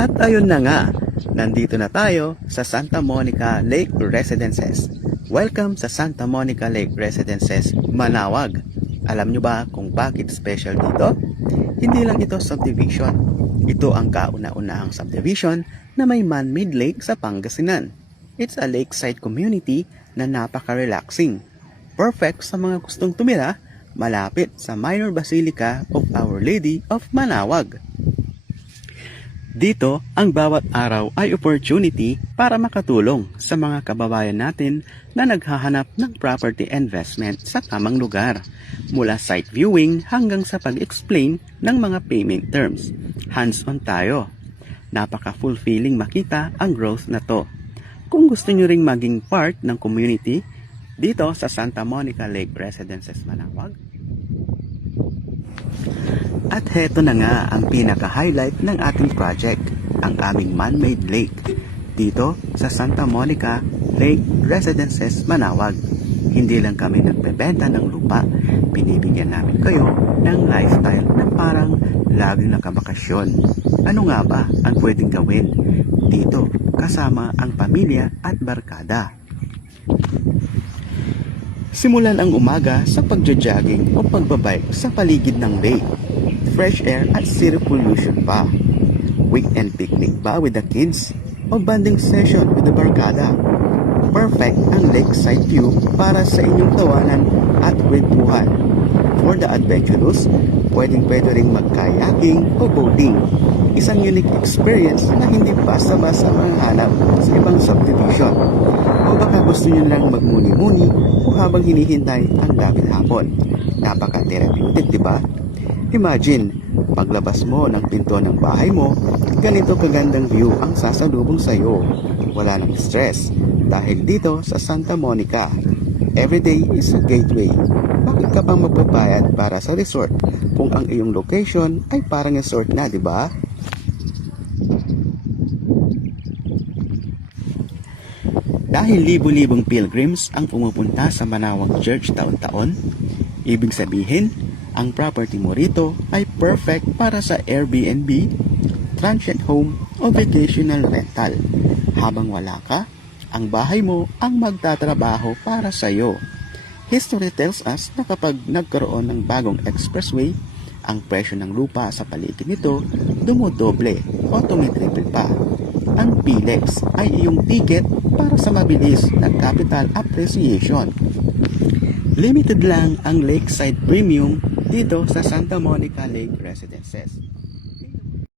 At ayun na nga, nandito na tayo sa Santa Monica Lake Residences. Welcome sa Santa Monica Lake Residences, Manawag. Alam nyo ba kung bakit special dito? Hindi lang ito subdivision. Ito ang kauna-unahang subdivision na may man-made lake sa Pangasinan. It's a lakeside community na napaka-relaxing. Perfect sa mga gustong tumira malapit sa Minor Basilica of Our Lady of Manawag. Dito, ang bawat araw ay opportunity para makatulong sa mga kababayan natin na naghahanap ng property investment sa tamang lugar. Mula site viewing hanggang sa pag-explain ng mga payment terms. Hands-on tayo. Napaka-fulfilling makita ang growth na to. Kung gusto nyo ring maging part ng community dito sa Santa Monica Lake Residences, Manawag. At heto na nga ang pinaka-highlight ng ating project, ang aming man-made lake dito sa Santa Monica Lake Residences, Manawag. Hindi lang kami nagbebenta ng lupa, binibigyan namin kayo ng lifestyle na parang laging nakabakasyon. Ano nga ba ang pwedeng gawin dito kasama ang pamilya at barkada? Simulan ang umaga sa pagja-jogging o pagbabike sa paligid ng bay. Fresh air at zero pollution pa. Weekend picnic ba with the kids? O banding session with the barkada? Perfect ang lakeside view para sa inyong tawanan at kwentuhan. For the adventurous, pwedeng-pwede ring mag-kayaking o boating. Isang unique experience na hindi basta-basta mahanap sa ibang subdivision. O baka gusto nyo lang magmuni-muni o habang hinihintay ang gabi hapon. Napaka-therapeutic, diba? Imagine, paglabas mo ng pinto ng bahay mo, ganito kagandang view ang sasalubong sa'yo. Wala nang stress dahil dito sa Santa Monica, everyday is a gateway. Bakit ka pang magbabayad para sa resort kung ang iyong location ay parang resort na, di ba? Dahil libo-libong pilgrims ang pumupunta sa Manawag Church taon-taon, ibig sabihin, ang property mo rito ay perfect para sa Airbnb, transient home o vacational rental. Habang wala ka, ang bahay mo ang magtatrabaho para sa iyo. History tells us na kapag nagkaroon ng bagong expressway, ang presyo ng lupa sa paligid nito dumodoble o tumitriple pa. Ang PLEX ay iyong ticket para sa mabilis na capital appreciation. Limited lang ang Lakeside Premium dito sa Santa Monica Lake Residences.